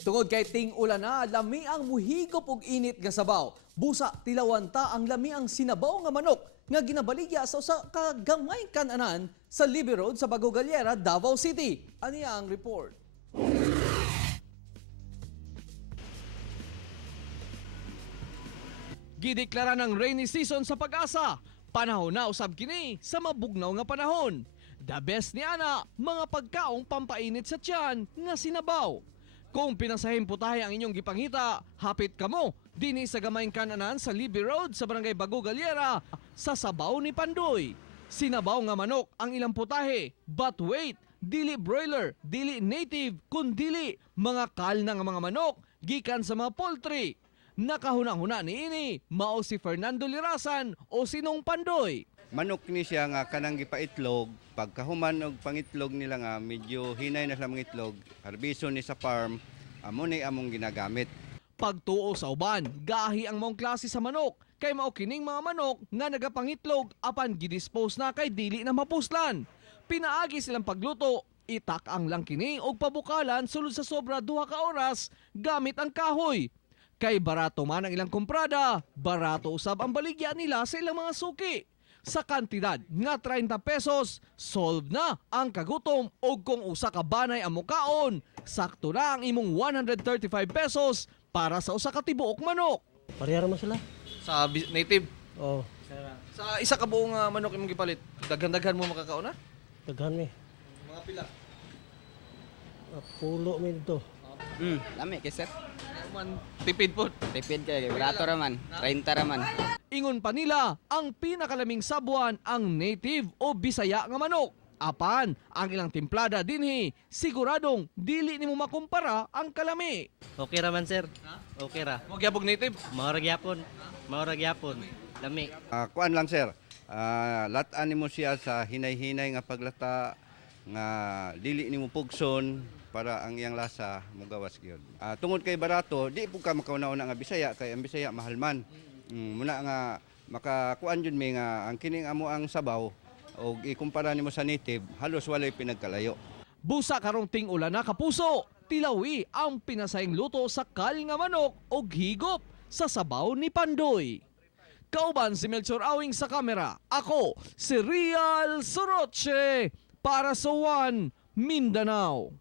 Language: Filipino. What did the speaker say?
Tungod kay ting ulan na, lami ang muhigop og init nga sabaw. Busa tilawanta ang lami ang sinabaw nga manok nga ginabaligya sa usa ka gamay kan-anan sa Libby Road sa Bago Galiera, Davao City. Aniya ang report. Gideklara ng rainy season sa Pag-asa. Panahon na usab kini sa mabugnaw nga panahon. The best ni ana, mga pagkaong pampainit sa tiyan nga sinabaw. Kung pinasahin putahe ang inyong gipangita, hapit kamo dinhi sa gamayng kan-anan sa Libby Road sa Barangay Bago Galiera sa sabaw ni Pandoy. Sinabaw nga manok ang ilang putahe, but wait, dili broiler, dili native, kundili mga kal na nga mga manok gikan sa mga poultry. Nakahuna-huna ni ini, mao si Fernando Lirasan o Sinong Pandoy. Manok ni siya nga kanang gipaitlog, pagkahuman og pangitlog nila nga medyo hinay na sa mga itlog, harbison ni sa farm, amo ni among ginagamit. Pagtuo sa uban, gahi ang maong klase sa manok, kay mao kining mga manok nga nagapangitlog apan gidispose na kay dili na mapuslan. Pinaagi silang pagluto, itak ang lang kini og pabukalan sulod sa sobra 2 ka oras gamit ang kahoy. Kay barato man ang ilang komprada, barato usab ang baligya nila sa ilang mga suki. Sa kantidad nga 30 pesos, solve na ang kagutom o kung usa ka banay ang mukaon, sakto na ang imong 135 pesos para sa usa ka tibuok manok. Parehara man sila. Sa native, Oh, sa isa ka buong manok imong gipalit, daghan-daghan mo makakaon na? daghan mi. Mga pila. Pulo mi dito. Lami kay sir. Man, tipid po. Tipid kay barato raman, 30 raman. Ingon pa nila, ang pinakalaming sabuan ang native o Bisaya nga manok. Apan, ang ilang timplada dinhi, siguradong dili nimo makumpara ang kalami. Okay ra man sir. Okay ra. Mo gyapon native. Maurag yapon. Maurag yapon. Lami. Kuan lang sir, lat-an nimo siya sa hinay-hinay nga paglata nga dili nimo pugson para ang iyang lasa mugawas gyud. Tungod kay barato, di po ka makauna-una nga Bisaya kay ang Bisaya mahal man. Muna nga makakuan jud mi nga ang kining amo ang sabaw o ikumpara nimo sa native, halos walay pinagkalayo. Busa karong ting-ulan na kapuso, tilawi ang pinasayang luto sa kal nga manok o higop sa sabaw ni Pandoy. Kauban si Melchor Awing sa kamera, ako si Real Soroche para sa One Mindanao.